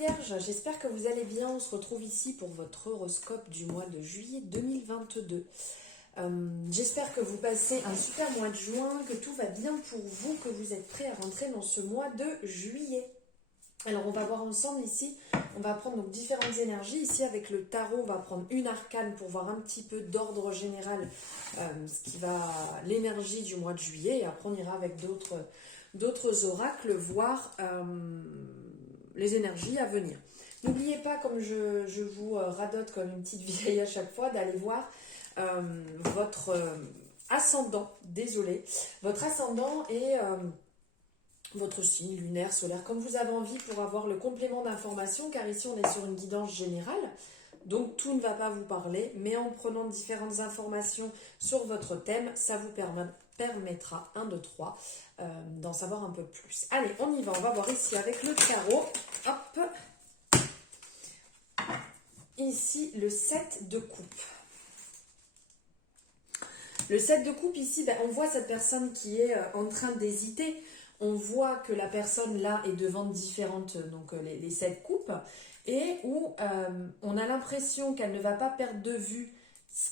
Vierges, j'espère que vous allez bien. On se retrouve ici pour votre horoscope du mois de juillet 2022. J'espère que vous passez un super mois de juin, que tout va bien pour vous, que vous êtes prêts à rentrer dans ce mois de juillet. Alors on va voir ensemble ici, on va prendre donc différentes énergies. Ici avec le tarot, on va prendre une arcane pour voir un petit peu d'ordre général, l'énergie du mois de juillet. Et après on ira avec d'autres oracles, voir les énergies à venir. N'oubliez pas, comme je vous radote comme une petite vieille à chaque fois, d'aller voir votre ascendant, votre ascendant et votre signe lunaire, solaire, comme vous avez envie, pour avoir le complément d'information, car ici on est sur une guidance générale, donc tout ne va pas vous parler, mais en prenant différentes informations sur votre thème, ça vous permettra, 1, 2, 3, d'en savoir un peu plus. Allez, on y va, on va voir ici avec le tarot, hop, ici le 7 de coupe. Le 7 de coupe ici, on voit cette personne qui est en train d'hésiter. On voit que la personne là est devant différentes, donc les 7 coupes, et où on a l'impression qu'elle ne va pas perdre de vue ce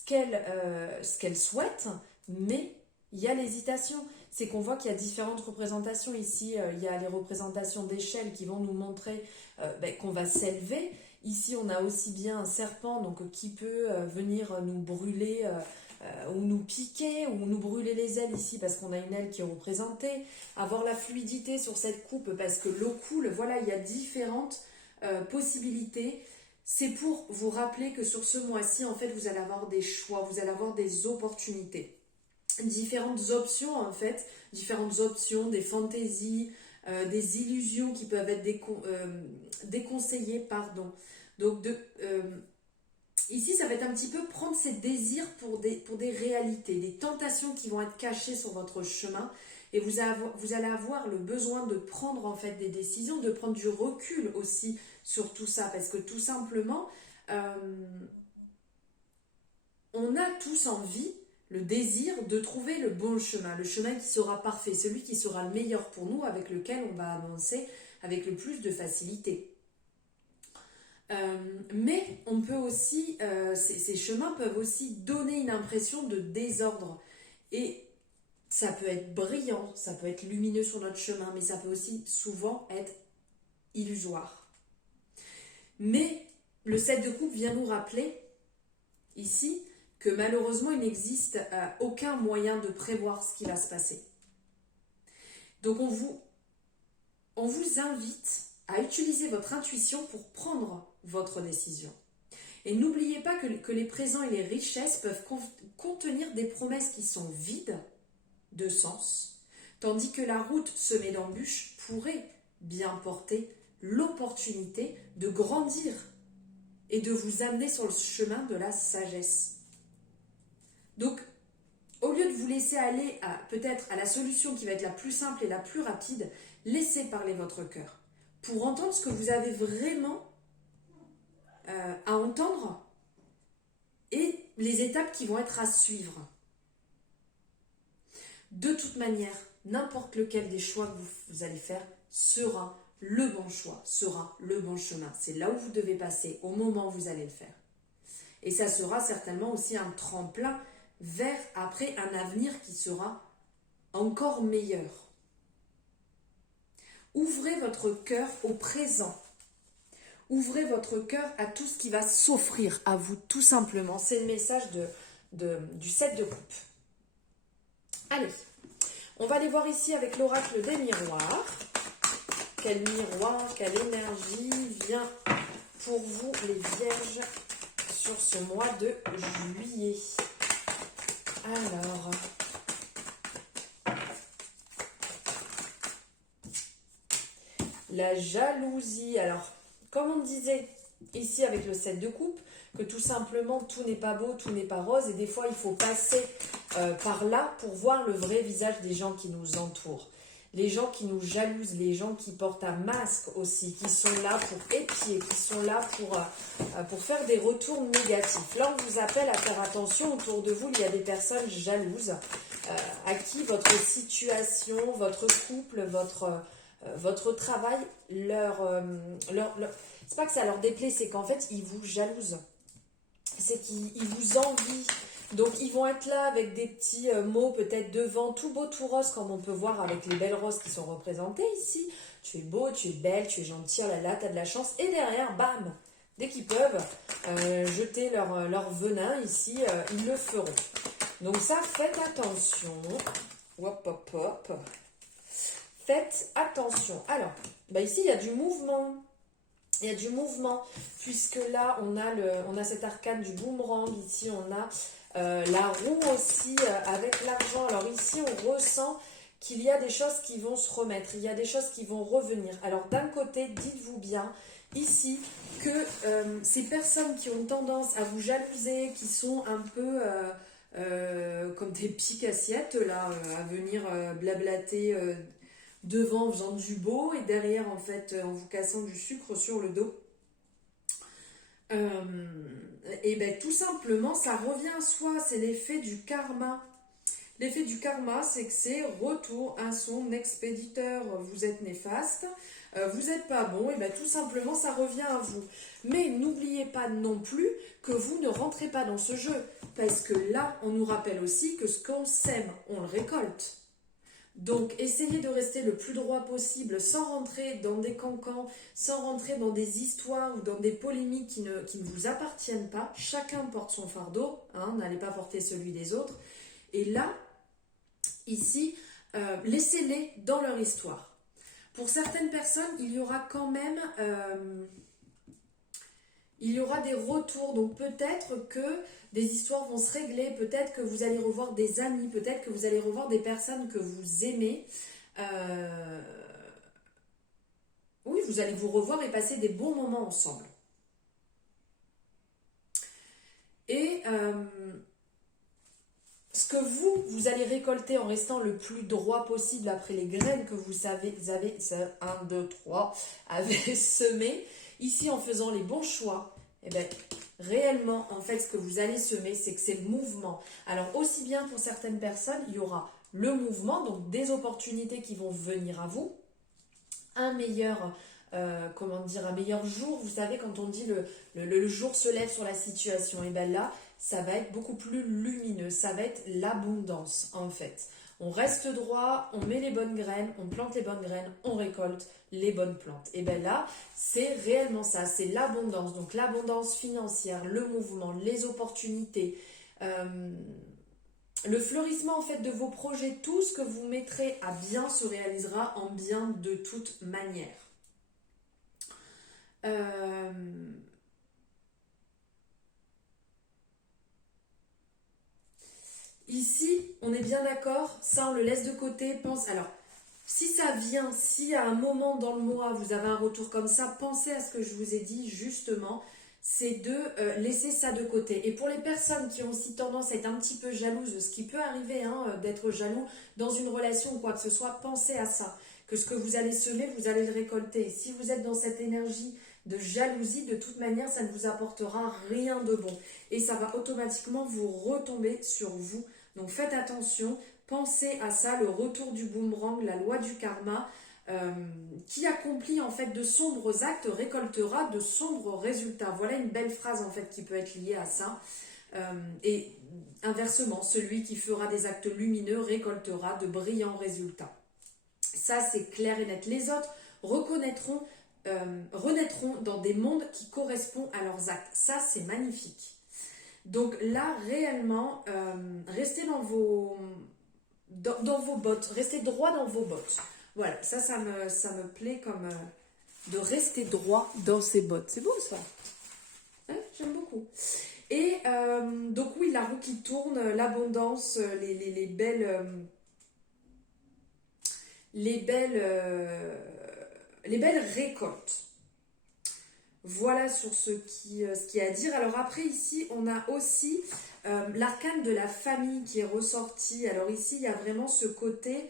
qu'elle souhaite, mais il y a l'hésitation. C'est qu'on voit qu'il y a différentes représentations ici. Il y a les représentations d'échelle qui vont nous montrer qu'on va s'élever. Ici, on a aussi bien un serpent donc, qui peut venir nous brûler ou nous piquer, ou nous brûler les ailes ici parce qu'on a une aile qui est représentée, avoir la fluidité sur cette coupe parce que l'eau coule. Voilà, il y a différentes possibilités. C'est pour vous rappeler que sur ce mois-ci, en fait, vous allez avoir des choix, vous allez avoir des opportunités, différentes options en fait, des fantaisies, des illusions qui peuvent être déconseillées, pardon. Donc ici, ça va être un petit peu prendre ses désirs pour des réalités, des tentations qui vont être cachées sur votre chemin. Et vous allez avoir le besoin de prendre en fait des décisions, de prendre du recul aussi sur tout ça. Parce que tout simplement, on a tous envie, le désir de trouver le bon chemin, le chemin qui sera parfait, celui qui sera le meilleur pour nous, avec lequel on va avancer avec le plus de facilité. Mais on peut aussi, ces chemins peuvent aussi donner une impression de désordre. Et ça peut être brillant, ça peut être lumineux sur notre chemin, mais ça peut aussi souvent être illusoire. Mais le 7 de coupe vient nous rappeler ici que malheureusement il n'existe aucun moyen de prévoir ce qui va se passer. Donc on vous invite à utiliser votre intuition pour prendre votre décision. Et n'oubliez pas que les présents et les richesses peuvent contenir des promesses qui sont vides de sens, tandis que la route semée d'embûches pourrait bien porter l'opportunité de grandir et de vous amener sur le chemin de la sagesse. Donc, au lieu de vous laisser aller peut-être à la solution qui va être la plus simple et la plus rapide, laissez parler votre cœur pour entendre ce que vous avez vraiment à entendre et les étapes qui vont être à suivre. De toute manière, n'importe lequel des choix que vous allez faire sera le bon choix, sera le bon chemin. C'est là où vous devez passer au moment où vous allez le faire. Et ça sera certainement aussi un tremplin vers après un avenir qui sera encore meilleur. Ouvrez votre cœur au présent. Ouvrez votre cœur à tout ce qui va s'offrir à vous, tout simplement. C'est le message du 7 de coupe. Allez, on va aller voir ici avec l'oracle des miroirs. Quel miroir, quelle énergie vient pour vous, les vierges, sur ce mois de juillet. Alors, la jalousie. Alors, comme on disait ici avec le 7 de coupe, que tout simplement tout n'est pas beau, tout n'est pas rose, et des fois il faut passer par là pour voir le vrai visage des gens qui nous entourent. Les gens qui nous jalousent, les gens qui portent un masque aussi, qui sont là pour épier, qui sont là pour faire des retours négatifs. Là, on vous appelle à faire attention. Autour de vous, il y a des personnes jalouses à qui votre situation, votre couple, votre travail c'est pas que ça leur déplaît, c'est qu'en fait, ils vous jalousent. C'est qu'ils vous envient. Donc, ils vont être là avec des petits mots peut-être devant, tout beau, tout rose, comme on peut voir avec les belles roses qui sont représentées ici. Tu es beau, tu es belle, tu es gentil, oh là là, t'as de la chance. Et derrière, bam, dès qu'ils peuvent jeter leur venin ici, ils le feront. Donc ça, faites attention. Hop, hop, hop. Faites attention. Alors, bah ici, il y a du mouvement. Il y a du mouvement, puisque là, on a cet arcane du boomerang. Ici, on a la roue aussi avec l'argent. Alors ici, on ressent qu'il y a des choses qui vont se remettre. Il y a des choses qui vont revenir. Alors d'un côté, dites-vous bien ici que ces personnes qui ont tendance à vous jalouser, qui sont un peu comme des piques assiettes, là, à venir blablater devant en faisant du beau et derrière, en fait, en vous cassant du sucre sur le dos. Et bien tout simplement, ça revient à soi, c'est l'effet du karma. L'effet du karma, c'est que c'est retour à son expéditeur. Vous êtes néfaste, vous n'êtes pas bon, et bien tout simplement, ça revient à vous. Mais n'oubliez pas non plus que vous ne rentrez pas dans ce jeu, parce que là, on nous rappelle aussi que ce qu'on sème, on le récolte. Donc, essayez de rester le plus droit possible sans rentrer dans des cancans, sans rentrer dans des histoires ou dans des polémiques qui ne vous appartiennent pas. Chacun porte son fardeau, hein, n'allez pas porter celui des autres. Et là, ici, laissez-les dans leur histoire. Pour certaines personnes, il y aura quand même il y aura des retours. Donc peut-être que des histoires vont se régler, peut-être que vous allez revoir des amis, peut-être que vous allez revoir des personnes que vous aimez. Oui, vous allez vous revoir et passer des bons moments ensemble. Et ce que vous allez récolter en restant le plus droit possible après les graines que vous avez 1, 2, 3, avez semées, ici en faisant les bons choix, et bien réellement en fait ce que vous allez semer, c'est que c'est le mouvement. Alors aussi bien pour certaines personnes, il y aura le mouvement, donc des opportunités qui vont venir à vous, un meilleur un meilleur jour. Vous savez, quand on dit le jour se lève sur la situation, et bien là, ça va être beaucoup plus lumineux, ça va être l'abondance en fait. On reste droit, on met les bonnes graines, on plante les bonnes graines, on récolte les bonnes plantes. Et bien là, c'est réellement ça, c'est l'abondance. Donc l'abondance financière, le mouvement, les opportunités, le fleurissement en fait de vos projets, tout ce que vous mettrez à bien se réalisera en bien de toute manière. Ici, on est bien d'accord, ça on le laisse de côté, pense. Alors, si ça vient, si à un moment dans le mois vous avez un retour comme ça, pensez à ce que je vous ai dit justement, c'est de laisser ça de côté. Et pour les personnes qui ont aussi tendance à être un petit peu jalouses, ce qui peut arriver d'être jaloux dans une relation ou quoi que ce soit, pensez à ça, que ce que vous allez semer, vous allez le récolter. Si vous êtes dans cette énergie de jalousie, de toute manière, ça ne vous apportera rien de bon. Et ça va automatiquement vous retomber sur vous. Donc faites attention, pensez à ça, le retour du boomerang, la loi du karma, qui accomplit en fait de sombres actes récoltera de sombres résultats. Voilà une belle phrase en fait qui peut être liée à ça. Et inversement, celui qui fera des actes lumineux récoltera de brillants résultats. Ça c'est clair et net. Les autres renaîtront dans des mondes qui correspondent à leurs actes. Ça c'est magnifique. Donc là, réellement, restez dans vos bottes, restez droit dans vos bottes. Voilà, ça me plaît comme de rester droit dans ses bottes. C'est beau ça, hein, j'aime beaucoup. Et donc oui, la roue qui tourne, l'abondance, les belles récoltes. Voilà sur ce qui est à dire. Alors après ici, on a aussi l'arcane de la famille qui est ressorti. Alors ici, il y a vraiment ce côté,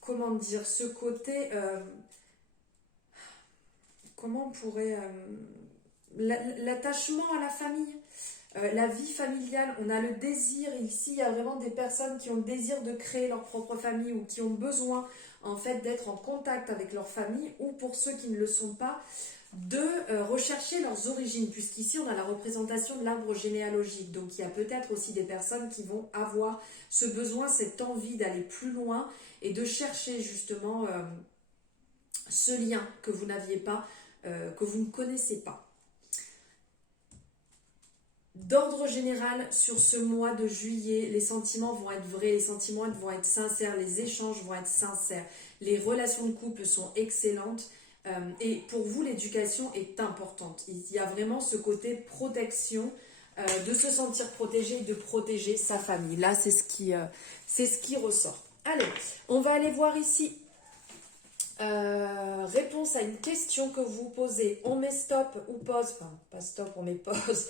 comment dire, ce côté, comment on pourrait l'attachement à la famille, la vie familiale. On a le désir, ici il y a vraiment des personnes qui ont le désir de créer leur propre famille ou qui ont besoin en fait d'être en contact avec leur famille, ou pour ceux qui ne le sont pas, de rechercher leurs origines, puisqu'ici on a la représentation de l'arbre généalogique. Donc il y a peut-être aussi des personnes qui vont avoir ce besoin, cette envie d'aller plus loin et de chercher justement ce lien que vous n'aviez pas, que vous ne connaissez pas. D'ordre général, sur ce mois de juillet, les sentiments vont être vrais, les sentiments vont être sincères, les échanges vont être sincères, les relations de couple sont excellentes, et pour vous, l'éducation est importante. Il y a vraiment ce côté protection, de se sentir protégé et de protéger sa famille. Là, c'est ce qui ressort. Allez, on va aller voir ici. Réponse à une question que vous posez. On met stop ou pause, enfin pas stop, on met pause.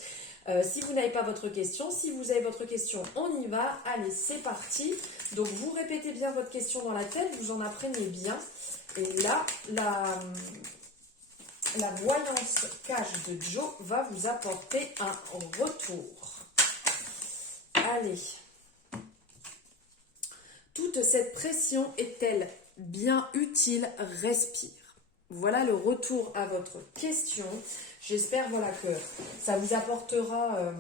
Si vous n'avez pas votre question, si vous avez votre question, on y va. Allez, c'est parti. Donc vous répétez bien votre question dans la tête, vous en apprenez bien. Et là, la voyance cache de Joe va vous apporter un retour. Allez. Toute cette pression est-elle bien utile? Respire. Voilà le retour à votre question. J'espère voilà, que ça vous apportera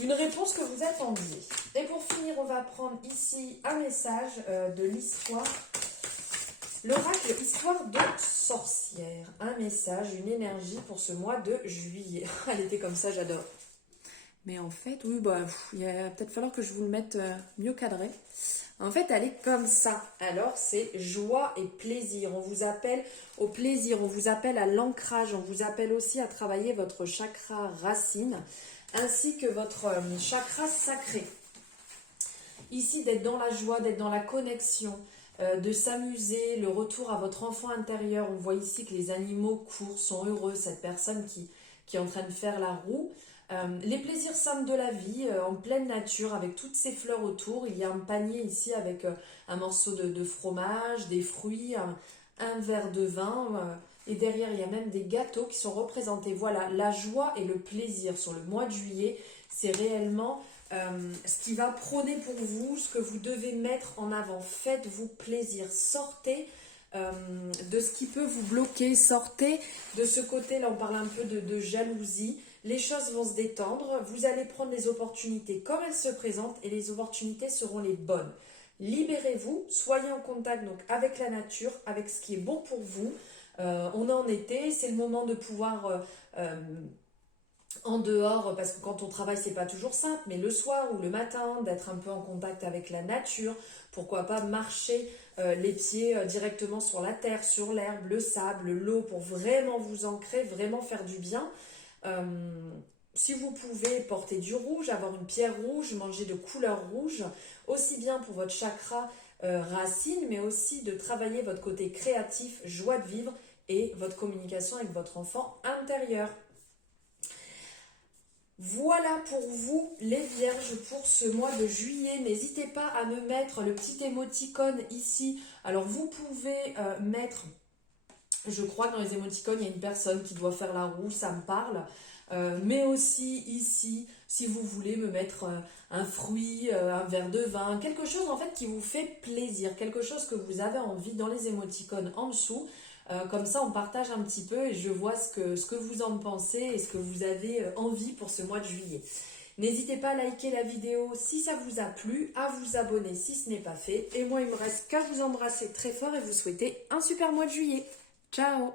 une réponse que vous attendiez. Et pour finir, on va prendre ici un message de l'histoire. L'oracle histoire de sorcière. Un message, une énergie pour ce mois de juillet. Elle était comme ça, j'adore. Mais en fait, oui, il va peut-être falloir que je vous le mette mieux cadré. En fait, elle est comme ça. Alors, c'est joie et plaisir. On vous appelle au plaisir, on vous appelle à l'ancrage, on vous appelle aussi à travailler votre chakra racine, ainsi que votre chakra sacré. Ici, d'être dans la joie, d'être dans la connexion, de s'amuser, le retour à votre enfant intérieur. On voit ici que les animaux courent, sont heureux, cette personne qui est en train de faire la roue. Les plaisirs simples de la vie, en pleine nature, avec toutes ces fleurs autour. Il y a un panier ici avec un morceau de fromage, des fruits, un verre de vin. Et derrière, il y a même des gâteaux qui sont représentés. Voilà, la joie et le plaisir sur le mois de juillet, c'est réellement ce qui va prôner pour vous, ce que vous devez mettre en avant. Faites-vous plaisir, sortez de ce qui peut vous bloquer, sortez de ce côté-là, on parle un peu de jalousie. Les choses vont se détendre, vous allez prendre les opportunités comme elles se présentent et les opportunités seront les bonnes. Libérez-vous, soyez en contact donc avec la nature, avec ce qui est bon pour vous. On est en été, c'est le moment de pouvoir en dehors, parce que quand on travaille c'est pas toujours simple, mais le soir ou le matin, d'être un peu en contact avec la nature, pourquoi pas marcher les pieds directement sur la terre, sur l'herbe, le sable, l'eau, pour vraiment vous ancrer, vraiment faire du bien. Si vous pouvez porter du rouge, avoir une pierre rouge, manger de couleur rouge, aussi bien pour votre chakra racine, mais aussi de travailler votre côté créatif, joie de vivre et votre communication avec votre enfant intérieur. Voilà pour vous les vierges pour ce mois de juillet. N'hésitez pas à me mettre le petit émoticône ici. Alors vous pouvez mettre, je crois que dans les émoticônes il y a une personne qui doit faire la roue, ça me parle. Mais aussi ici, si vous voulez me mettre un fruit, un verre de vin, quelque chose en fait qui vous fait plaisir, quelque chose que vous avez envie dans les émoticônes en dessous. Comme ça, on partage un petit peu et je vois ce que vous en pensez et ce que vous avez envie pour ce mois de juillet. N'hésitez pas à liker la vidéo si ça vous a plu, à vous abonner si ce n'est pas fait. Et moi, il me reste qu'à vous embrasser très fort et vous souhaiter un super mois de juillet. Ciao!